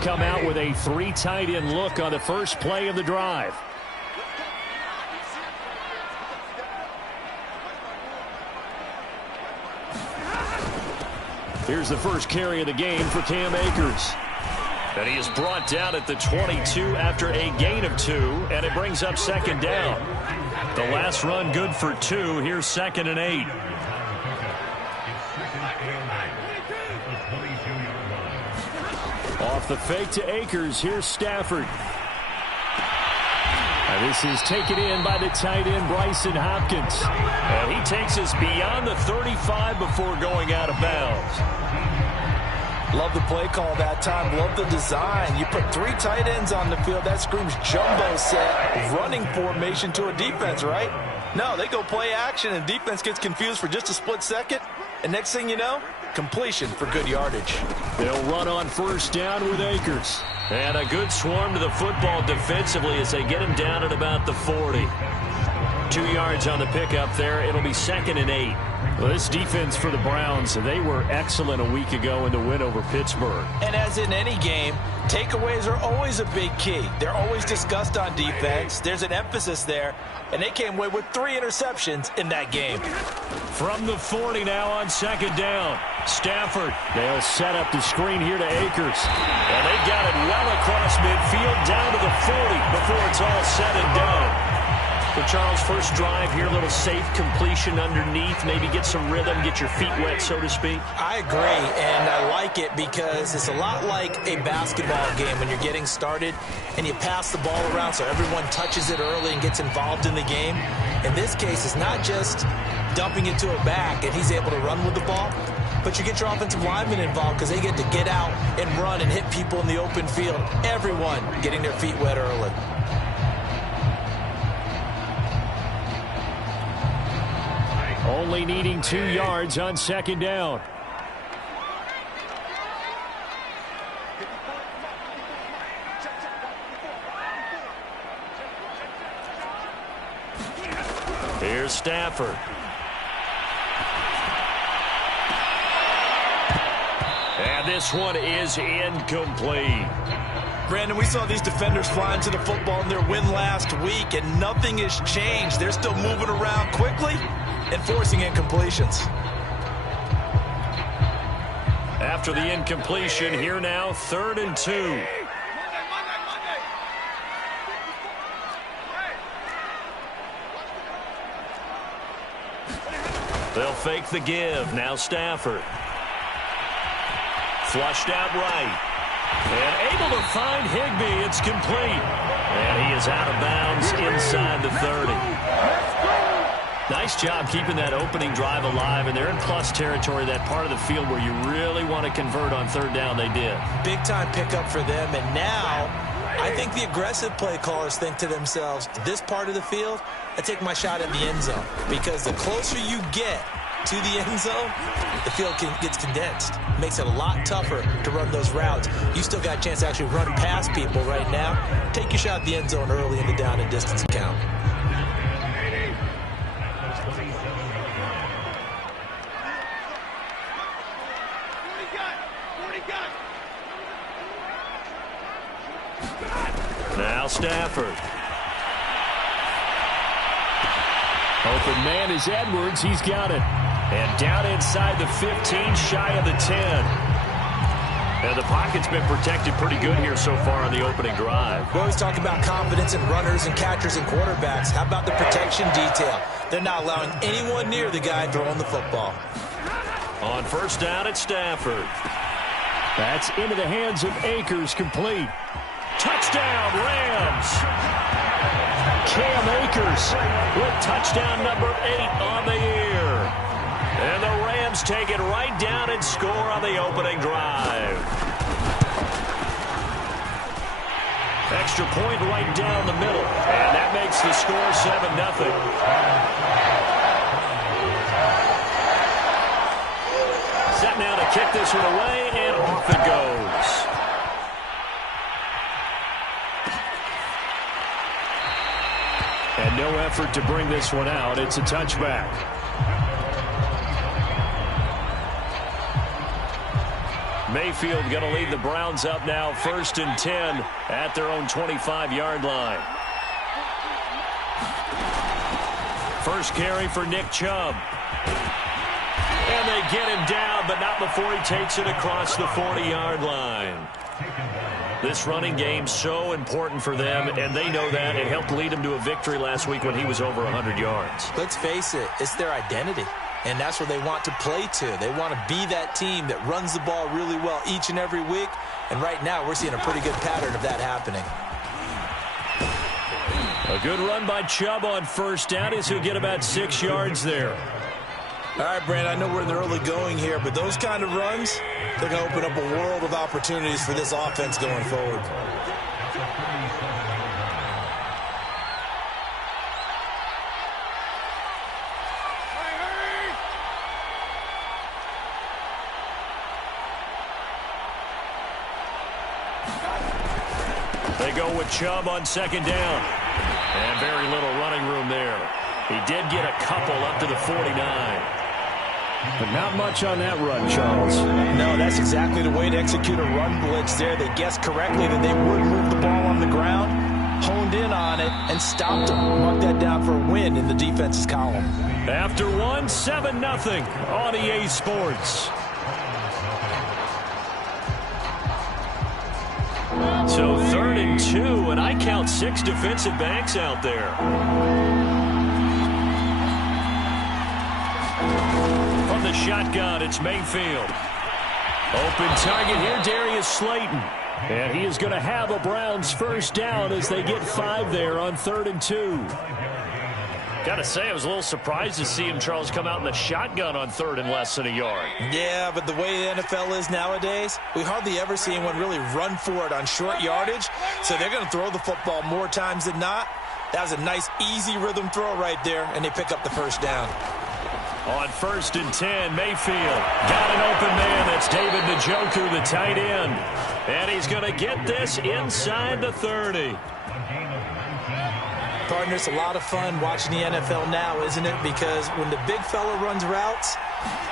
come out with a 3 tight end look on the first play of the drive. Here's the first carry of the game for Cam Akers. And he is brought down at the 22 after a gain of 2, and it brings up second down. The last run good for 2. Here's 2nd and 8. Off the fake to Akers, here's Stafford. And this is taken in by the tight end, Bryson Hopkins. And he takes us beyond the 35 before going out of bounds. Love the play call that time. Love the design. You put 3 tight ends on the field. That screams jumbo set, running formation to a defense, right? No, they go play action, and defense gets confused for just a split second. And next thing you know, completion for good yardage. They'll run on first down with Akers. And a good swarm to the football defensively as they get him down at about the 40. 2 yards on the pickup there. It'll be 2nd and 8. Well, this defense for the Browns, they were excellent a week ago in the win over Pittsburgh. And as in any game, takeaways are always a big key. They're always discussed on defense. There's an emphasis there, and they came away with 3 interceptions in that game. From the 40 now on 2nd down. Stafford, they'll set up the screen here to Akers. And they got it well across midfield down to the 40 before it's all said and done. So, Charles, first drive here, a little safe completion underneath, maybe get some rhythm, get your feet wet, so to speak. I agree, and I like it because it's a lot like a basketball game when you're getting started and you pass the ball around so everyone touches it early and gets involved in the game. In this case, it's not just dumping it to a back and he's able to run with the ball, but you get your offensive linemen involved because they get to get out and run and hit people in the open field. Everyone getting their feet wet early. Only needing 2 yards on 2nd down. Here's Stafford. And this one is incomplete. Brandon, we saw these defenders flying to the football in their win last week, and nothing has changed. They're still moving around quickly and forcing incompletions. After the incompletion, here now, 3rd and 2. They'll fake the give. Now Stafford. Flushed out right. And able to find Higbee. It's complete. And he is out of bounds inside the 30. Nice job keeping that opening drive alive, and they're in plus territory, that part of the field where you really want to convert on 3rd down. They did. Big-time pickup for them, and now I think the aggressive play callers think to themselves, this part of the field, I take my shot at the end zone, because the closer you get to the end zone, the field gets condensed. Makes it a lot tougher to run those routes. You still got a chance to actually run past people right now. Take your shot at the end zone early in the down and distance account. Now Stafford. Open man is Edwards. He's got it. And down inside the 15, shy of the 10. And the pocket's been protected pretty good here so far on the opening drive. We always talk about confidence in runners and catchers and quarterbacks. How about the protection detail? They're not allowing anyone near the guy throwing the football. On first down, it's Stafford. That's into the hands of Akers, complete. Touchdown, Rams. Cam Akers with touchdown number 8 on the year. And the Rams take it right down and score on the opening drive. Extra point right down the middle. And that makes the score 7-0. Set now to kick this one away, and off it goes. And no effort to bring this one out. It's a touchback. Mayfield going to lead the Browns up now, 1st and 10 at their own 25-yard line. First carry for Nick Chubb. And they get him down, but not before he takes it across the 40-yard line. This running game so important for them, and they know that. It helped lead them to a victory last week when he was over 100 yards. Let's face it, it's their identity, and that's where they want to play to. They want to be that team that runs the ball really well each and every week, and right now we're seeing a pretty good pattern of that happening. A good run by Chubb on first down as he'll get about 6 yards there. All right, Brandon, I know we're in the early going here, but those kind of runs, they're going to open up a world of opportunities for this offense going forward. They go with Chubb on 2nd down. And very little running room there. He did get a couple up to the 49. But not much on that run, Charles. No, that's exactly the way to execute a run blitz there. They guessed correctly that they would move the ball on the ground, honed in on it, and stopped them. Mark that down for a win in the defense's column. After 1, 7-0 on EA Sports. So 3rd and 2, and I count 6 defensive backs out there. From the shotgun, it's Mayfield. Open target here, Darius Slayton. And he is going to have a Browns first down as they get 5 there on 3rd and 2. Got to say, I was a little surprised to see him, Charles, come out in the shotgun on 3rd and less than a yard. Yeah, but the way the NFL is nowadays, we hardly ever see anyone really run for it on short yardage. So they're going to throw the football more times than not. That was a nice, easy rhythm throw right there, and they pick up the first down. On 1st and 10, Mayfield got an open man. That's David Njoku, the tight end. And he's going to get this inside the 30. Partner, it's a lot of fun watching the NFL now, isn't it? Because when the big fella runs routes,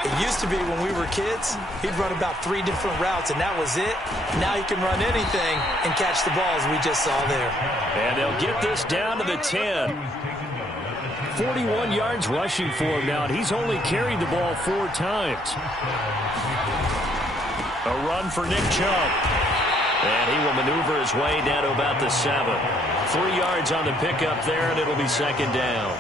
it used to be when we were kids, he'd run about 3 different routes, and that was it. Now he can run anything and catch the balls we just saw there. And they'll get this down to the 10. 41 yards rushing for him now, and he's only carried the ball 4 times. A run for Nick Chubb. And he will maneuver his way down to about the 7. 3 yards on the pickup there, and it'll be 2nd down.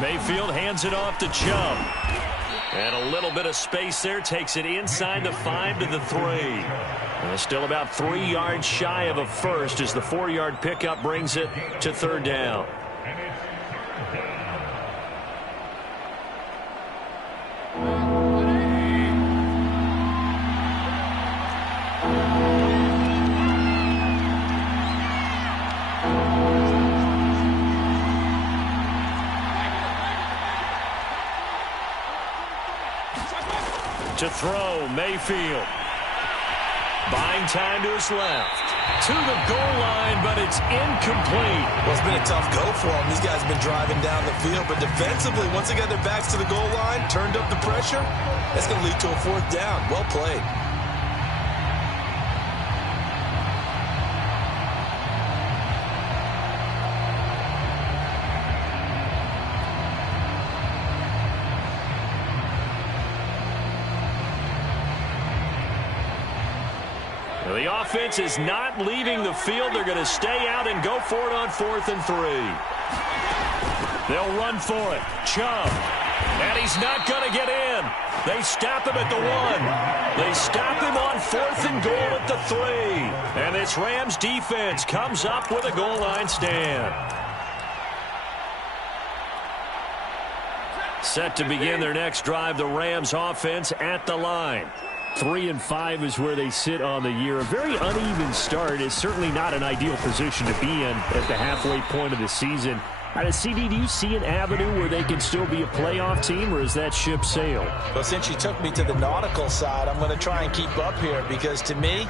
Mayfield hands it off to Chubb. And a little bit of space there, takes it inside the 5 to the 3. And still about 3 yards shy of a first as the 4-yard pickup brings it to 3rd down. To throw, Mayfield. Buying time to his left. To the goal line, but it's incomplete. Well, it's been a tough go for them. These guys have been driving down the field, but defensively, once they got their backs to the goal line, turned up the pressure, that's going to lead to a 4th down. Well played. The offense is not leaving the field. They're going to stay out and go for it on 4th and 3. They'll run for it. Chubb. And he's not going to get in. They stop him at the 1. They stop him on 4th and goal at the 3. And this Rams defense comes up with a goal line stand. Set to begin their next drive, the Rams offense at the line. 3 and 5 is where they sit on the year. A very uneven start is certainly not an ideal position to be in at the halfway point of the season. CD, do you see an avenue where they can still be a playoff team, or is that ship sailed? Well, since you took me to the nautical side, I'm going to try and keep up here because, to me,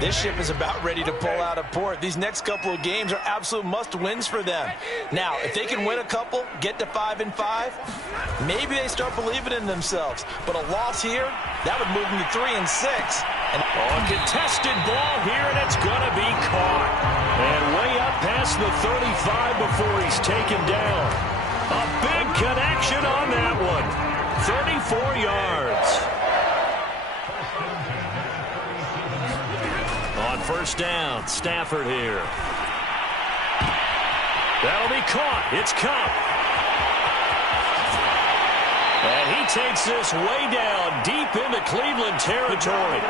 This ship is about ready to pull out of port. These next couple of games are absolute must-wins for them. Now, if they can win a couple, get to 5-5, maybe they start believing in themselves. But a loss here, that would move them to 3-6. And a contested ball here, and it's going to be caught. And way up past the 35 before he's taken down. A big connection on that one. 34 yards. On first down, Stafford here. That'll be caught. It's Cup. And he takes this way down, deep into Cleveland territory.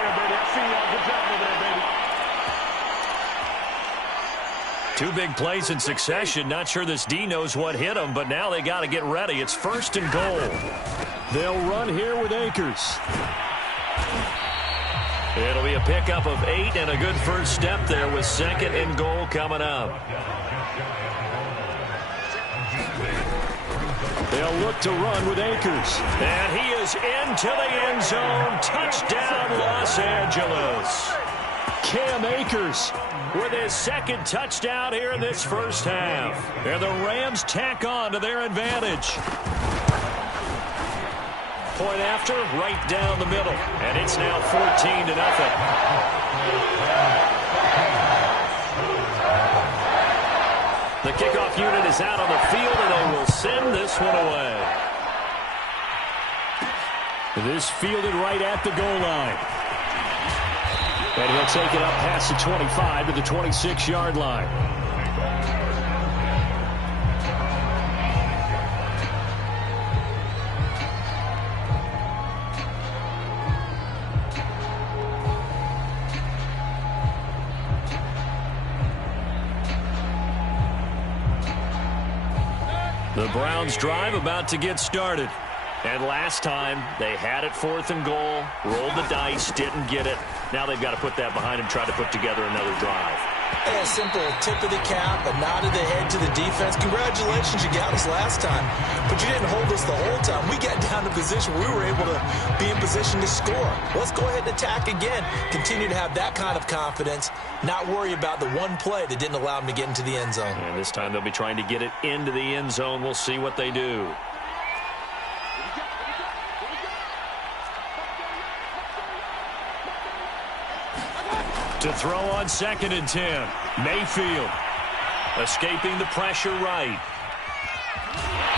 Two big plays in succession. Not sure this D knows what hit him, but now they got to get ready. It's 1st and goal. They'll run here with Akers. It'll be a pickup of 8 and a good first step there with 2nd and goal coming up. They'll look to run with Akers. And he is into the end zone. Touchdown, Los Angeles. Cam Akers with his 2nd touchdown here in this first half. And the Rams tack on to their advantage. Point after, right down the middle. And it's now 14-0. The kickoff unit is out on the field, and they will send this one away. This fielded right at the goal line. And he'll take it up past the 25 to the 26-yard line. The Browns drive about to get started. And last time, they had it 4th and goal, rolled the dice, didn't get it. Now they've got to put that behind them, try to put together another drive. A simple tip of the cap, a nod of the head to the defense. Congratulations, you got us last time. But you didn't hold us the whole time. We got down to a position where we were able to be in position to score. Let's go ahead and attack again. Continue to have that kind of confidence. Not worry about the one play that didn't allow them to get into the end zone. And this time they'll be trying to get it into the end zone. We'll see what they do. To throw on 2nd and 10. Mayfield escaping the pressure right.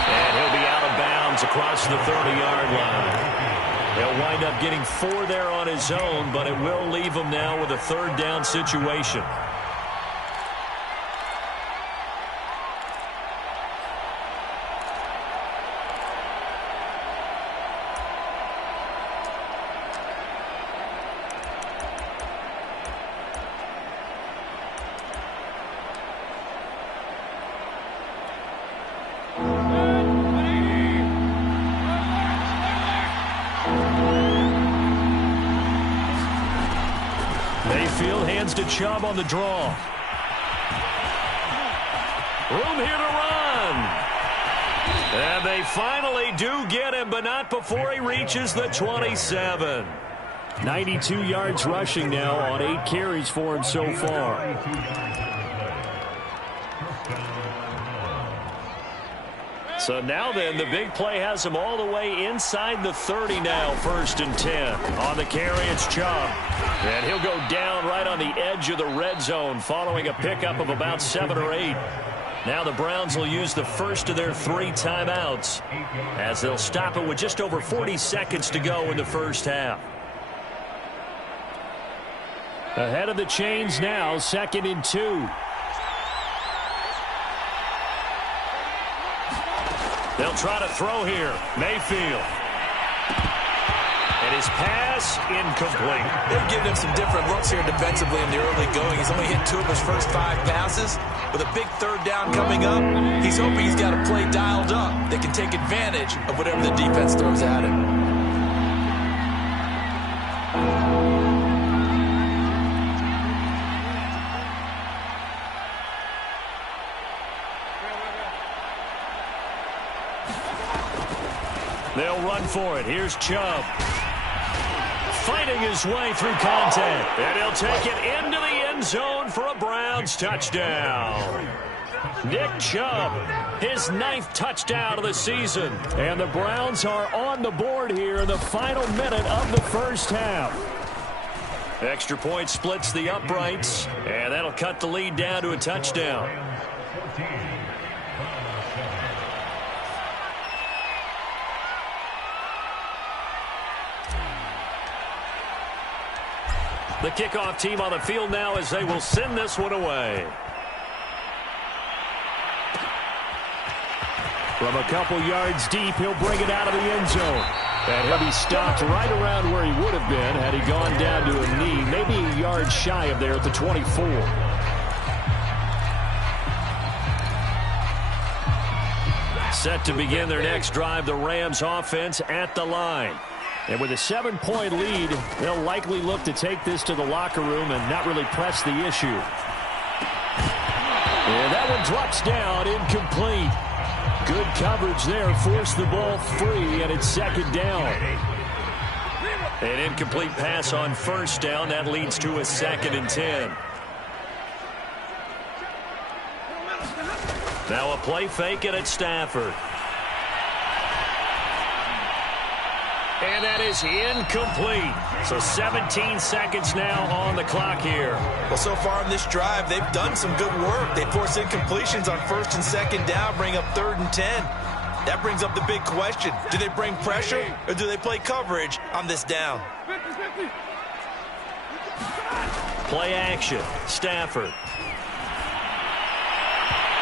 And he'll be out of bounds across the 30-yard line. He'll wind up getting 4 there on his own, but it will leave him now with a 3rd down situation. Mayfield hands to Chubb on the draw. Room here to run. And they finally do get him, but not before he reaches the 27. 92 yards rushing now on 8 carries for him so far. So now then, the big play has him all the way inside the 30 now, 1st and 10. On the carry, it's Chubb. And he'll go down right on the edge of the red zone following a pickup of about 7 or 8. Now the Browns will use the first of their 3 timeouts as they'll stop it with just over 40 seconds to go in the first half. Ahead of the chains now, 2nd and 2. They'll try to throw here. Mayfield. And his pass incomplete. They've given him some different looks here defensively in the early going. He's only hit 2 of his first 5 passes. With a big 3rd down coming up, he's hoping he's got a play dialed up that can take advantage of whatever the defense throws at him. They'll run for it. Here's Chubb. fighting his way through contact. And he'll take it into the end zone for a Browns touchdown. Nick Chubb, his 9th touchdown of the season. And the Browns are on the board here in the final minute of the first half. Extra point splits the uprights, and that'll cut the lead down to a touchdown. The kickoff team on the field now as they will send this one away. From a couple yards deep, he'll bring it out of the end zone. And he'll be stopped right around where he would have been had he gone down to a knee, maybe a yard shy of there at the 24. Set to begin their next drive, the Rams offense at the line. And with a 7-point lead, they'll likely look to take this to the locker room and not really press the issue. And that one drops down, incomplete. Good coverage there, forced the ball free, and it's second down. An incomplete pass on first down. That leads to a 2nd and 10. Now a play fake and it's Stafford. And that is incomplete. So 17 seconds now on the clock here. Well, so far in this drive, they've done some good work. They force incompletions on 1st and 2nd down, bring up 3rd and 10. That brings up the big question. Do they bring pressure or do they play coverage on this down? Play action. Stafford.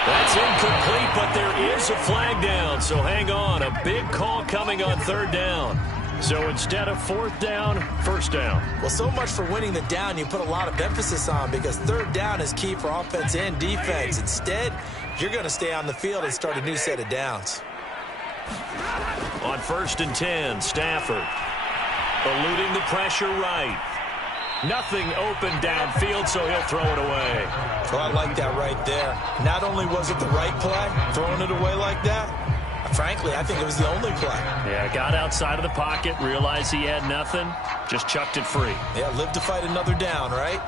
That's incomplete, but there is a flag down. So hang on. A big call coming on 3rd down. So instead of 4th down, 1st down. Well, so much for winning the down you put a lot of emphasis on because 3rd down is key for offense and defense. Instead, you're going to stay on the field and start a new set of downs. On 1st and 10, Stafford eluding the pressure right. Nothing open downfield, so he'll throw it away. Well, I like that right there. Not only was it the right play, throwing it away like that, frankly, I think it was the only play. Yeah, got outside of the pocket, realized he had nothing, just chucked it free. Yeah, live to fight another down, right?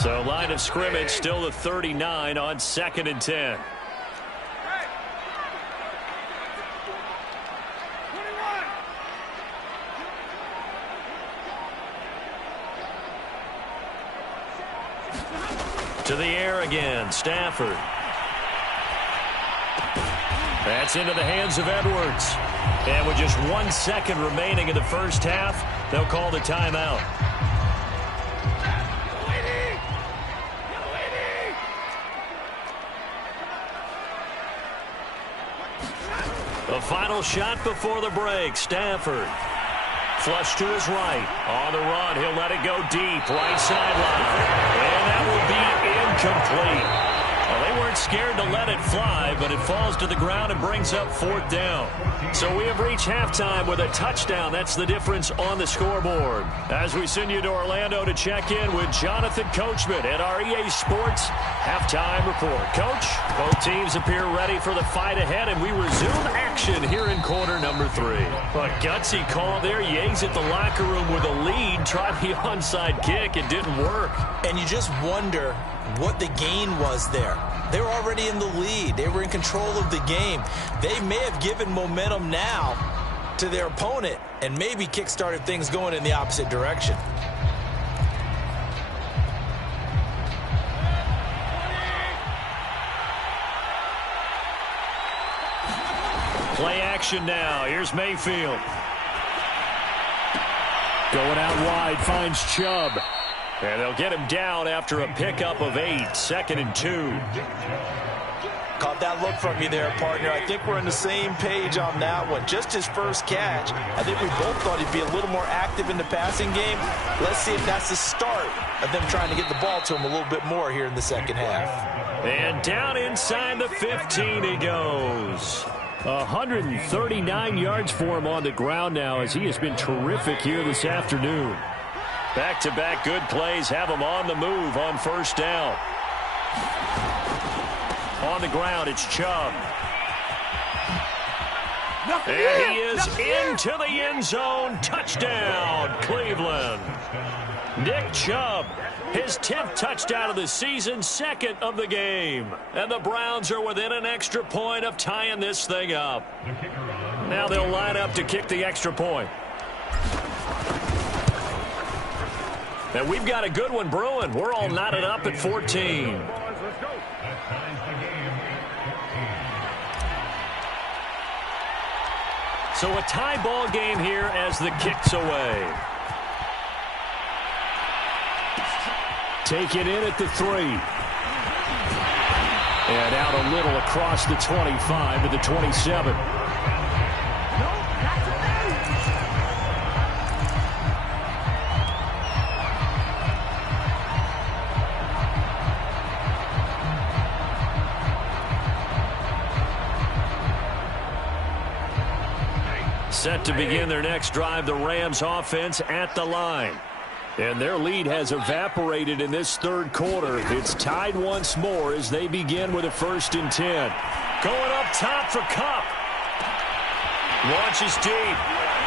So line of scrimmage still the 39 on 2nd and 10. To the air again, Stafford. That's into the hands of Edwards. And with just 1 second remaining in the first half, they'll call the timeout. The final shot before the break, Stafford. Flush to his right. On the run, he'll let it go deep. Right sideline. And that will be incomplete. Well, they weren't scared to let it fly, but it falls to the ground and brings up 4th down. So we have reached halftime with a touchdown. That's the difference on the scoreboard. As we send you to Orlando to check in with Jonathan Coachman at our EA Sports Halftime Report. Coach, both teams appear ready for the fight ahead, and we resume action here in quarter number 3. A gutsy call there. Yates at the locker room with a lead. Tried the onside kick. It didn't work. And you just wonder what the gain was there. They were already in the lead. They were in control of the game. They may have given momentum now to their opponent and maybe kick-started things going in the opposite direction. Play action now. Here's Mayfield. Going out wide, finds Chubb. And they'll get him down after a pickup of 8, 2nd and 2. Caught that look from you there, partner. I think we're on the same page on that one. Just his first catch. I think we both thought he'd be a little more active in the passing game. Let's see if that's the start of them trying to get the ball to him a little bit more here in the second half. And down inside the 15 he goes. 139 yards for him on the ground now as he has been terrific here this afternoon. Back-to-back good plays have him on the move on first down. On the ground, it's Chubb. And he is into the end zone. Touchdown, Cleveland. Nick Chubb, his 10th touchdown of the season, 2nd of the game. And the Browns are within an extra point of tying this thing up. Now they'll line up to kick the extra point. And we've got a good one brewing. We're all knotted up at 14. So a tie ball game here as the kick's away. Take it in at the 3. And out a little across the 25 to the 27. Set to begin their next drive, the Rams offense at the line. And their lead has evaporated in this third quarter. It's tied once more as they begin with a 1st and 10. Going up top for Kupp. Launches deep.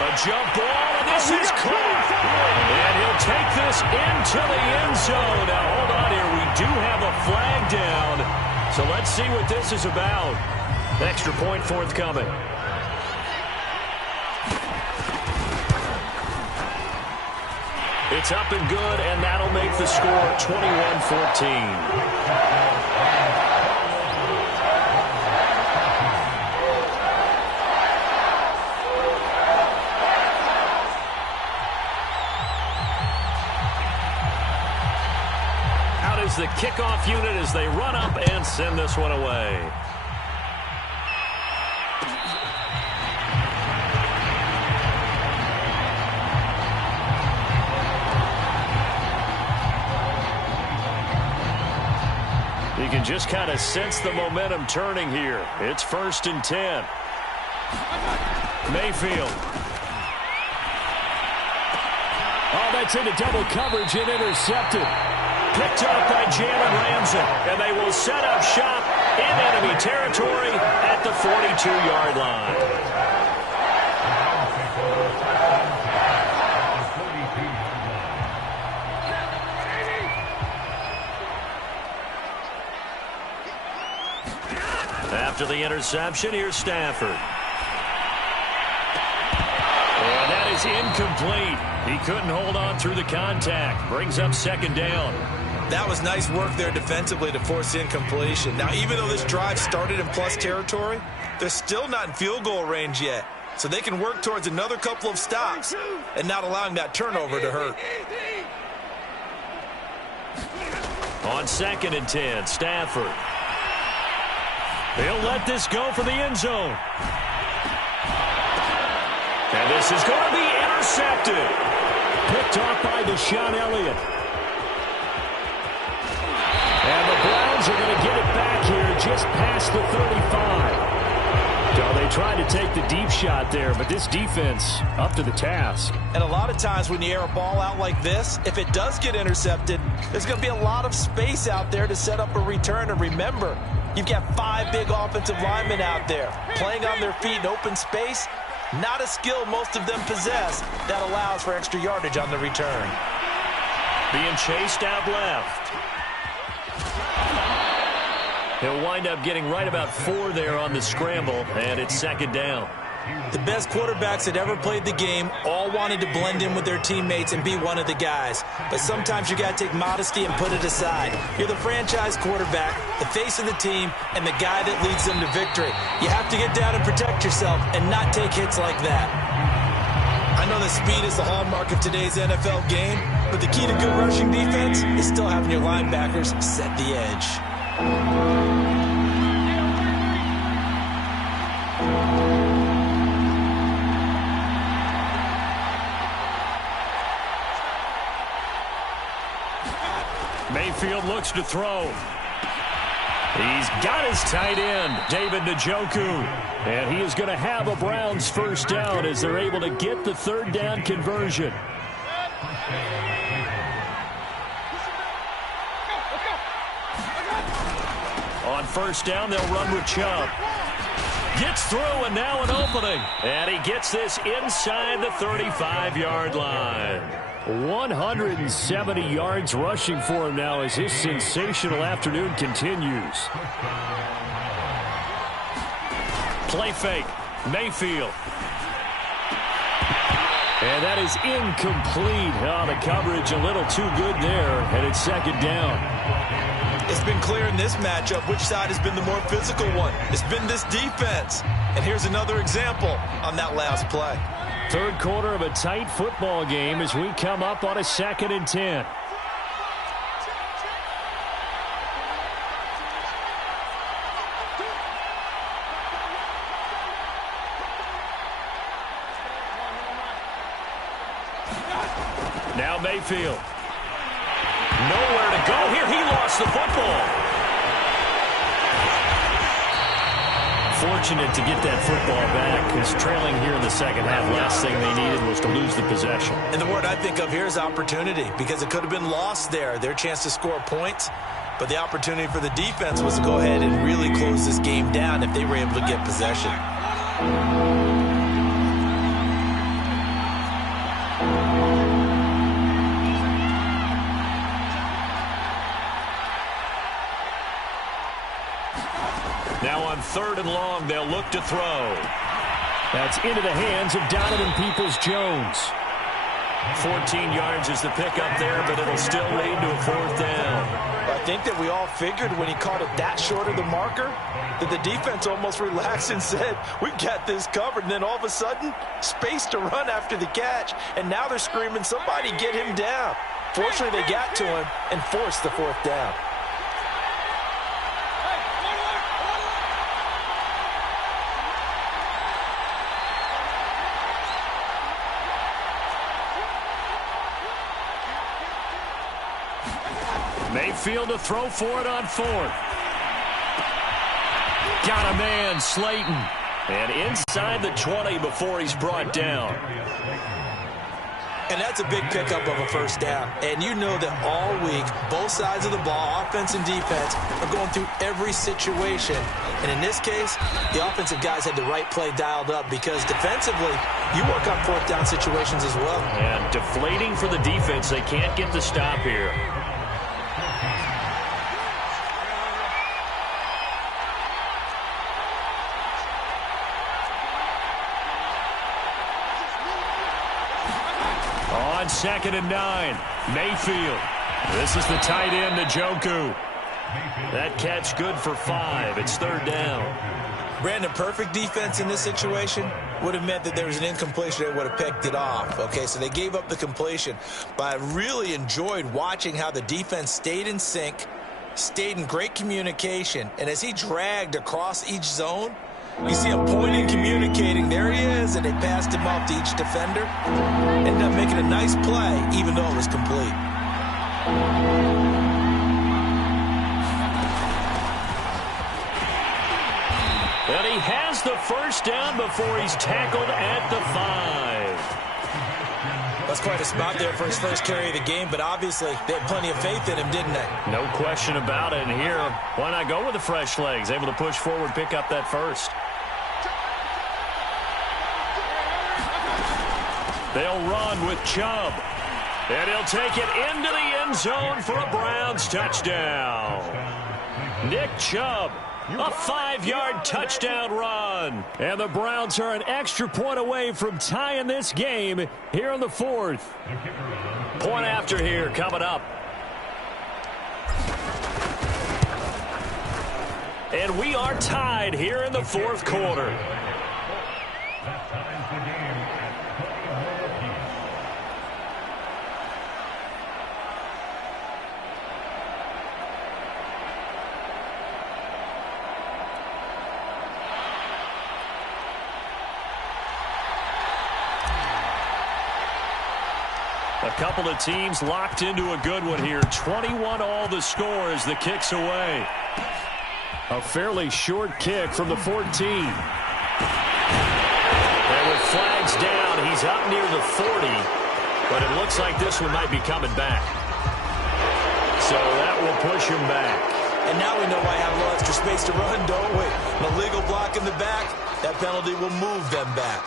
A jump ball, and this is caught. And he'll take this into the end zone. Now, hold on here. We do have a flag down. So let's see what this is about. Extra point forthcoming. It's up and good, and that'll make the score 21-14. Out is the kickoff unit as they run up and send this one away. You can just kind of sense the momentum turning here. It's 1st and 10. Mayfield. Oh, that's into double coverage and intercepted. Picked up by Jalen Ramsey. And they will set up shop in enemy territory at the 42-yard line. After the interception, here's Stafford. And that is incomplete. He couldn't hold on through the contact. Brings up 2nd down. That was nice work there defensively to force incompletion. Now, even though this drive started in plus territory, they're still not in field goal range yet. So they can work towards another couple of stops and not allowing that turnover to hurt. On 2nd and 10, Stafford. He'll let this go for the end zone. And this is going to be intercepted. Picked off by Deshaun Elliott. And the Browns are going to get it back here just past the 35. So they tried to take the deep shot there, but this defense up to the task. And a lot of times when you air a ball out like this, if it does get intercepted, there's going to be a lot of space out there to set up a return. And remember, you've got 5 big offensive linemen out there playing on their feet in open space. Not a skill most of them possess that allows for extra yardage on the return. Being chased out left. He'll wind up getting right about 4 there on the scramble, and it's 2nd down. The best quarterbacks that ever played the game all wanted to blend in with their teammates and be one of the guys. But sometimes you got to take modesty and put it aside. You're the franchise quarterback, the face of the team, and the guy that leads them to victory. You have to get down and protect yourself and not take hits like that. I know that speed is the hallmark of today's NFL game, but the key to good rushing defense is still having your linebackers set the edge. Mayfield looks to throw. He's got his tight end, David Njoku. And he is going to have a Browns 1st down as they're able to get the 3rd down conversion. On 1st down, they'll run with Chubb. Gets through, and now an opening. And he gets this inside the 35-yard line. 170 yards rushing for him now as his sensational afternoon continues. Play fake. Mayfield. And that is incomplete. Oh, the coverage a little too good there, and it's second down. It's been clear in this matchup which side has been the more physical one. It's been this defense. And here's another example on that last play. Third quarter of a tight football game as we come up on a 2nd and 10. Now Mayfield. Nowhere to go here. He lost the football. Fortunate to get that football back, because trailing here in the second half, last thing they needed was to lose the possession. And the word I think of here is opportunity, because it could have been lost there. Their chance to score points, but the opportunity for the defense was to go ahead and really close this game down if they were able to get possession. Now on 3rd and long, they'll look to throw. That's into the hands of Donovan Peoples-Jones. 14 yards is the pickup there, but it'll still lead to a 4th down. I think that we all figured when he caught it that short of the marker that the defense almost relaxed and said, we've got this covered. And then all of a sudden, space to run after the catch. And now they're screaming, somebody get him down. Fortunately, they got to him and forced the 4th down. Mayfield to throw for it on 4th. Got a man, Slayton. And inside the 20 before he's brought down. And that's a big pickup of a 1st down. And you know that all week, both sides of the ball, offense and defense, are going through every situation. And in this case, the offensive guys had the right play dialed up, because defensively, you work on 4th down situations as well. And deflating for the defense. They can't get the stop here. On 2nd and 9, Mayfield. This is the tight end, Njoku. That catch good for 5. It's 3rd down. Brandon, perfect defense in this situation would have meant that there was an incompletion. They would have picked it off. Okay, so they gave up the completion. But I really enjoyed watching how the defense stayed in sync, stayed in great communication. And as he dragged across each zone, you see him pointing, communicating. There he is, and they passed him off to each defender. Ended up making a nice play, even though it was complete. And he has the 1st down before he's tackled at the 5. That's quite a spot there for his first carry of the game, but obviously they had plenty of faith in him, didn't they? No question about it. And here, why not go with the fresh legs? Able to push forward, pick up that 1st. They'll run with Chubb. And he'll take it into the end zone for a Browns touchdown. Nick Chubb, a 5-yard touchdown run. And the Browns are an extra point away from tying this game here in the 4th. Point after here coming up. And we are tied here in the 4th quarter. A couple of teams locked into a good one here. 21 all the score as the kick's away. A fairly short kick from the 14. And with flags down, he's up near the 40. But it looks like this one might be coming back. So that will push him back. And now we know why I have a little extra space to run, don't we? An illegal block in the back, that penalty will move them back.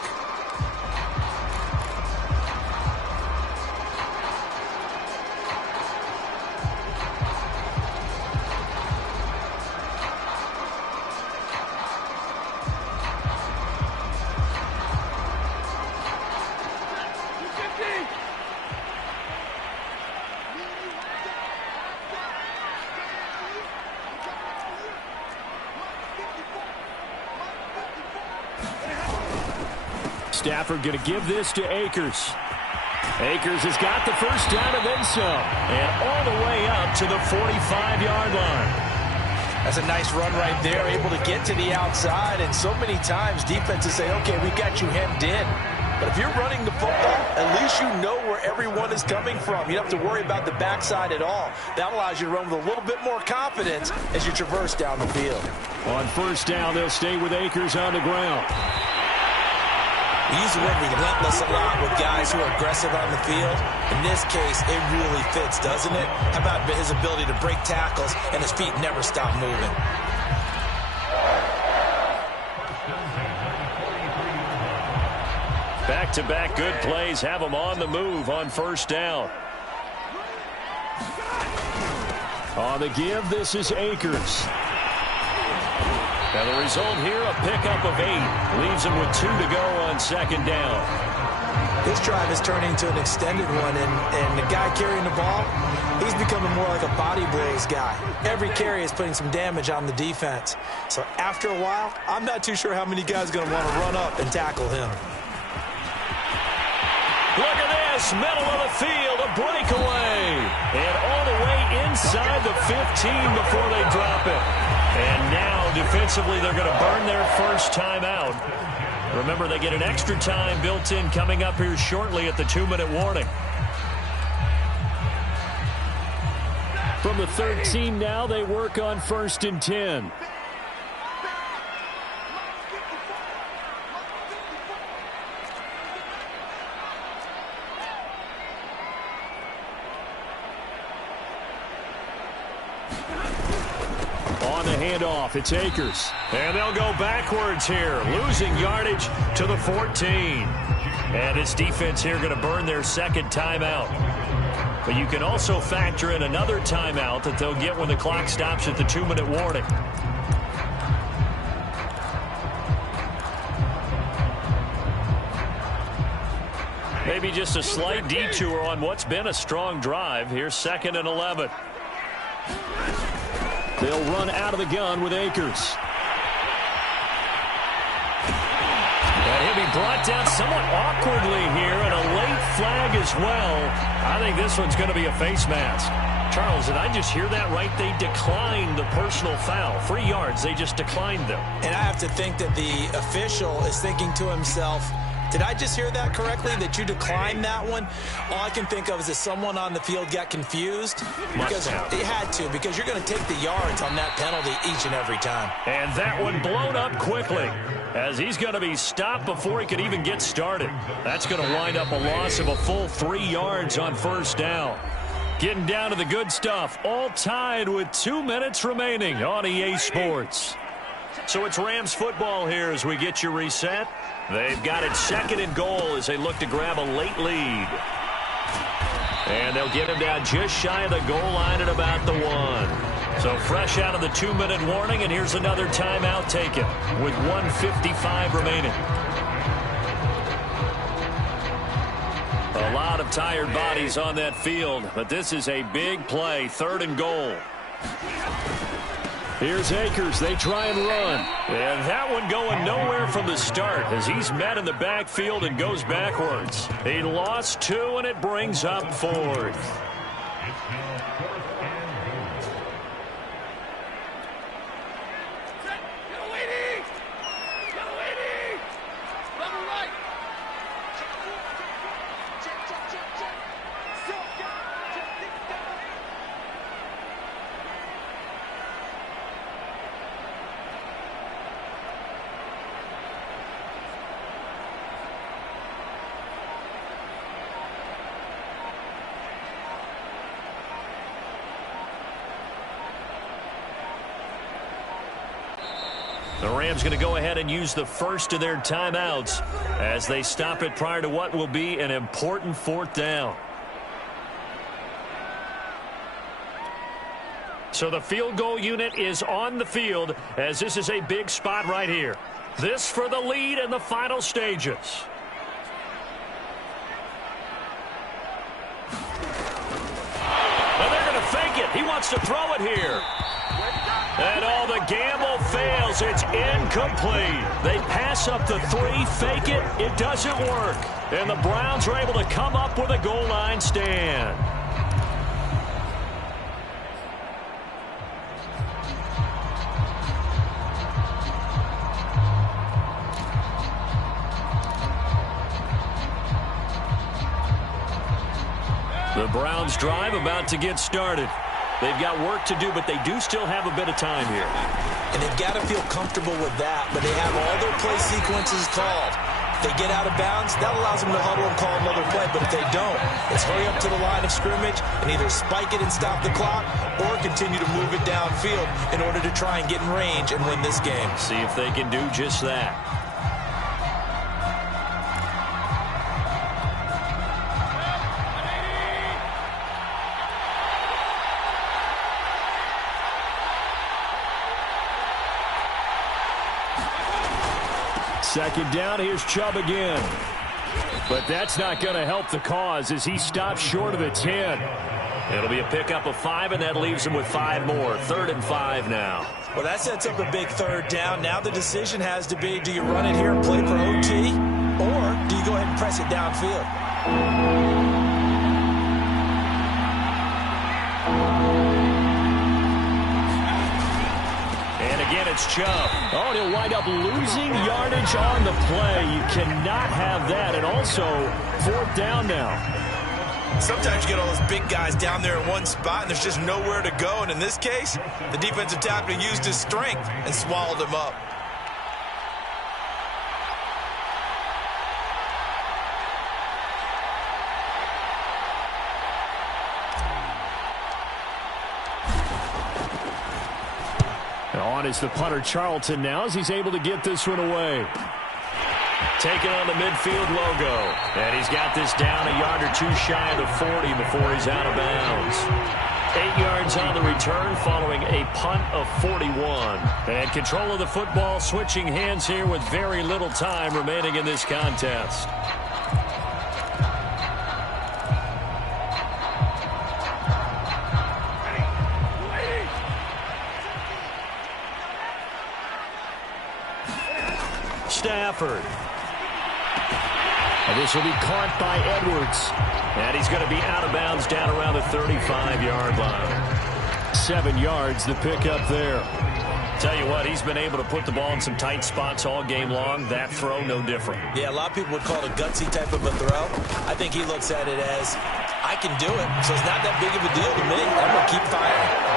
Stafford going to give this to Akers. Akers has got the first down and then some. And all the way up to the 45-yard line. That's a nice run right there, able to get to the outside. And so many times defenses say, okay, we got you hemmed in. But if you're running the football, at least you know where everyone is coming from. You don't have to worry about the backside at all. That allows you to run with a little bit more confidence as you traverse down the field. On first down, they'll stay with Akers on the ground. We use the word relentless a lot with guys who are aggressive on the field. In this case, it really fits, doesn't it? How about his ability to break tackles and his feet never stop moving? Back-to-back good plays have him on the move on first down. On the give, this is Akers. And the result here, a pickup of 8. Leaves him with 2 to go on second down. This drive is turning into an extended one, and the guy carrying the ball, he's becoming more like a body blows guy. Every carry is putting some damage on the defense. So after a while, I'm not too sure how many guys are going to want to run up and tackle him. Look at this, middle of the field, a breakaway. And all the way inside the 15 before they drop it. And now, defensively, they're going to burn their first timeout. Remember, they get an extra time built in coming up here shortly at the 2-minute warning. From the 13 now, they work on first and 10. Handoff, it's Akers. And they'll go backwards here, losing yardage to the 14. And this defense here going to burn their second timeout. But you can also factor in another timeout that they'll get when the clock stops at the 2-minute warning. Maybe just a slight detour on what's been a strong drive. Here's 2nd and 11. They'll run out of the gun with Akers. And he'll be brought down somewhat awkwardly here, and a late flag as well. I think this one's going to be a face mask. Charles, did I just hear that right? They declined the personal foul. 3 yards, they just declined them. And I have to think that the official is thinking to himself, did I just hear that correctly, that you declined that one? All I can think of is that someone on the field got confused. Because it had to, because you're going to take the yards on that penalty each and every time. And that one blown up quickly, as he's going to be stopped before he could even get started. That's going to wind up a loss of a full 3 yards on first down. Getting down to the good stuff, all tied with 2 minutes remaining on EA Sports. So it's Rams football here as we get you reset. They've got it 2nd and goal as they look to grab a late lead. And they'll get him down just shy of the goal line at about the 1. So fresh out of the 2-minute warning, and here's another timeout taken with 1:55 remaining. A lot of tired bodies on that field, but this is a big play, 3rd and goal. Here's Akers. They try and run. And that one going nowhere from the start as he's met in the backfield and goes backwards. He lost 2, and it brings up 4th. The Rams going to go ahead and use the first of their timeouts as they stop it prior to what will be an important 4th down. So the field goal unit is on the field as this is a big spot right here. This for the lead in the final stages. And they're going to fake it. He wants to throw it here. And all the gamble fails. It's incomplete. They pass up the 3, fake it. It doesn't work. And the Browns are able to come up with a goal line stand. The Browns drive about to get started. They've got work to do, but they do still have a bit of time here. And they've got to feel comfortable with that, but they have all their play sequences called. If they get out of bounds, that allows them to huddle and call another play, but if they don't, it's hurry up to the line of scrimmage and either spike it and stop the clock or continue to move it downfield in order to try and get in range and win this game. See if they can do just that. Second down, here's Chubb again. But that's not going to help the cause as he stops short of the 10. It'll be a pickup of 5, and that leaves him with 5 more. 3rd and 5 now. Well, that sets up a big 3rd down. Now the decision has to be, do you run it here and play for OT, or do you go ahead and press it downfield? Again, it's Chubb. Oh, and he'll wind up losing yardage on the play. You cannot have that. And also, 4th down now. Sometimes you get all those big guys down there in one spot, and there's just nowhere to go. And in this case, the defensive tackle used his strength and swallowed him up. On is the punter Charlton now as he's able to get this one away. Taking on the midfield logo. And he's got this down a yard or 2 shy of the 40 before he's out of bounds. 8 yards on the return following a punt of 41. And control of the football switching hands here with very little time remaining in this contest. Stafford. And this will be caught by Edwards. And he's going to be out of bounds down around the 35-yard line. 7 yards, the pickup there. Tell you what, he's been able to put the ball in some tight spots all game long. That throw, no different. Yeah, a lot of people would call it a gutsy type of a throw. I think he looks at it as, I can do it, so it's not that big of a deal to me. I'm going to keep firing.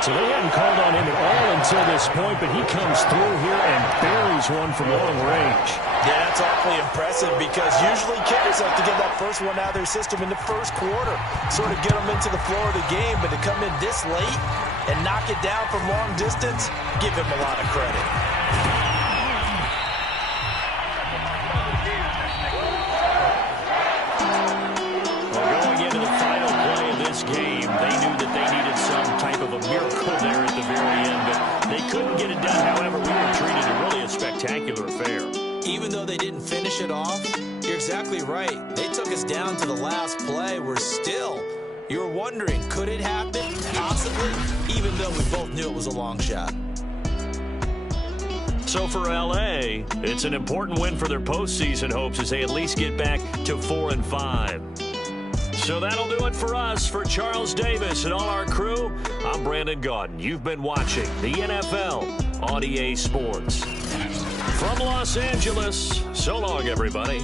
So they hadn't called on him at all until this point, but he comes through here and buries one from long range. Yeah, that's awfully impressive because usually kickers like to get that first one out of their system in the first quarter, sort of get them into the flow of the game, but to come in this late and knock it down from long distance, give him a lot of credit. Well, going into the final play of this game, they knew that they needed some type of a miracle there at the very end, but they couldn't get it done. However, we were treated to really a spectacular affair. Even though they didn't finish it off, you're exactly right. They took us down to the last play. We're still, you're wondering, could it happen? Possibly, even though we both knew it was a long shot. So for L.A., it's an important win for their postseason hopes as they at least get back to 4-5. So that'll do it for us. For Charles Davis and all our crew, I'm Brandon Gaudin. You've been watching the NFL on EA Sports. From Los Angeles, so long, everybody.